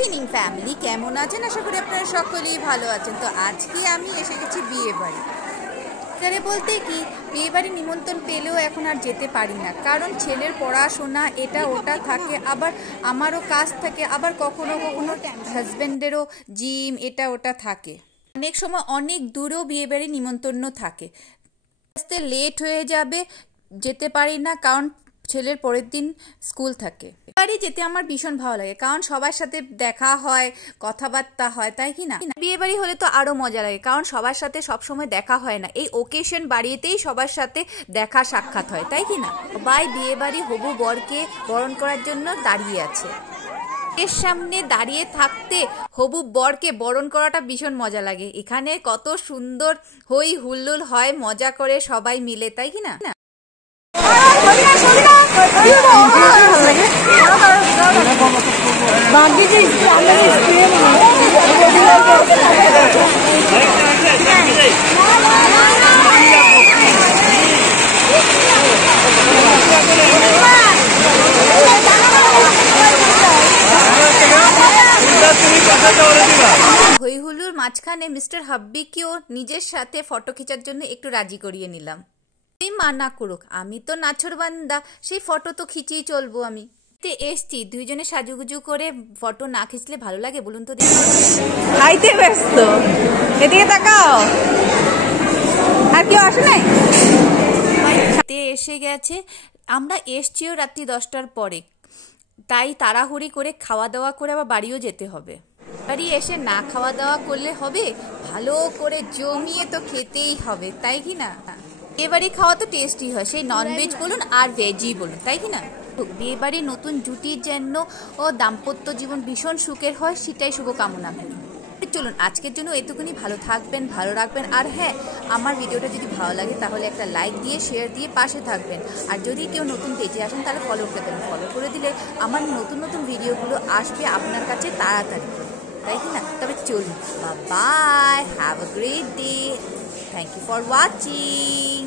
Evening family, কেমন আছেন? আশা করি আপনারা সকলেই ভালো আছেন। তো আজকে আমি এসে গেছি বিয়ে বাড়ি। তাহলে বলতে কি, বিয়ে বাড়ি নিমন্ত্রণ পেলেও এখন আর যেতে পারি না, কারণ ছেলের পড়াশোনা এটা ওটা থাকে, আবার আমারও কাজ থাকে, আবার কখনো কখনো হাজব্যান্ডেরও জিম এটা ওটা থাকে। অনেক সময় অনেক দূরেও বিয়ে বাড়ি নিমন্ত্রণ থাকে, আসতে লেট হয়ে যাবে, যেতে পারি না, কারণ ছেলের পরের দিন স্কুল থাকে। বাড়ি যেতে আমার ভীষণ ভালো লাগে, কারণ সবার সাথে দেখা হয়, কথাবার্তা হয়, তাই কি না? বিয়ে বাড়ি হলে তো আরো মজা লাগে, কারণ সবার সাথে সবসময় দেখা হয় না, এই ওকেশন বাড়িতেই সবার সাথে দেখা সাক্ষাৎ হয়, তাই কি না? সবাই বিয়ে বাড়ি হবু বরকে বরণ করার জন্য দাঁড়িয়ে আছে। এর সামনে দাঁড়িয়ে থাকতে হবু বরকে বরণ করাটা ভীষণ মজা লাগে। এখানে কত সুন্দর হই হুল্লোড় হয়, মজা করে সবাই মিলে, তাই কি না? হই হুল্লোড় মাঝখানে মিস্টার হাব্বিকেও নিজের সাথে ফটো খিচার জন্য একটু রাজি করিয়ে নিলাম। মানা করুক, আমি তো নাছর বান্দা, সেই ফটো তো খিচেই চলবো। আমি এসছি দুইজনে সাজুগুজু করে, ফটো না খিচলে ভালো লাগে বলুন তো? খাইতে ব্যস্ত, এদিকে তাকাও। আর কেউ আসে নাই? এসে গেছে, আমরা এসছিও রাত্রি 10টার পরে, তাই তাড়াহুড়ি করে খাওয়া দাওয়া করে আবার বাড়িও যেতে হবে। বাড়ি এসে না খাওয়া দাওয়া করলে হবে? ভালো করে জমিয়ে তো খেতেই হবে, তাই কি না? বিয়েবাড়ি খাওয়া তো টেস্টি হয়, সেই ননভেজ বলুন আর ভেজই বলুন, তাই কি না? বিয়েবাড়ির নতুন জুটির যেন ও দাম্পত্য জীবন ভীষণ সুখের হয়, সেটাই শুভকামনা করি। চলুন আজকের জন্য এটুকুনি। ভালো থাকবেন, ভালো রাখবেন, আর হ্যাঁ, আমার ভিডিওটা যদি ভালো লাগে তাহলে একটা লাইক দিয়ে শেয়ার দিয়ে পাশে থাকবেন। আর যদি কেউ নতুন পেজে আসেন তাহলে ফলো করে দেবেন, ফলো করে দিলে আমার নতুন নতুন ভিডিওগুলো আসবে আপনার কাছে তাড়াতাড়ি, তাই কি না? তবে চলুন, bye, have a great day, thank you for watching.